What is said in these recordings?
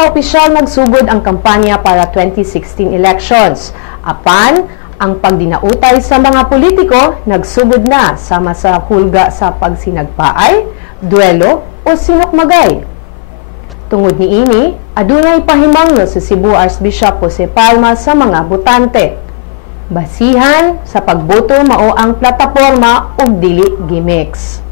paopisyal nagsugod ang kampanya para 2016 elections. Apan, ang pagdinautay sa mga politiko nagsugod na sama sa hulga sa pagsinagpaay, duelo o sinukmagay. Tungod niini, adunay pahimangno sa Cebu Archbishop Jose Palma sa mga botante. Basihan sa pagboto mao ang plataporma ug dili gimmicks.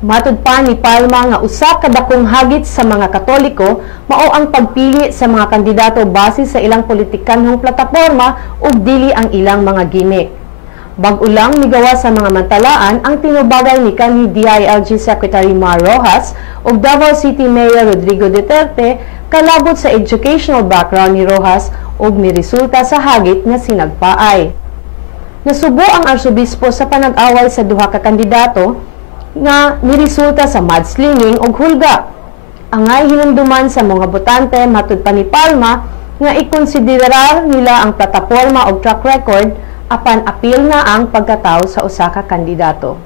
Matud pa ni Palma nga usa ka dakong hagit sa mga Katoliko mao ang pagpili sa mga kandidato base sa ilang politikanhong plataporma ug dili ang ilang mga gimmick. Bag-o lang migawa sa mga mantalaan ang tinubagay ni kanhi DILG Secretary Mar Rojas ug Davao City Mayor Rodrigo Duterte kalabot sa educational background ni Rojas ug miresulta sa hagit nga sinagpaay. Nasubo ang arsobispo sa panag-away sa duha ka kandidato nga niresulta sa mudslinging ug hulga. Angay hinumduman sa mga botante matud pa ni Palma nga ikonsiderar nila ang plataporma ug track record apan apil na ang pagkatao sa usa ka kandidato.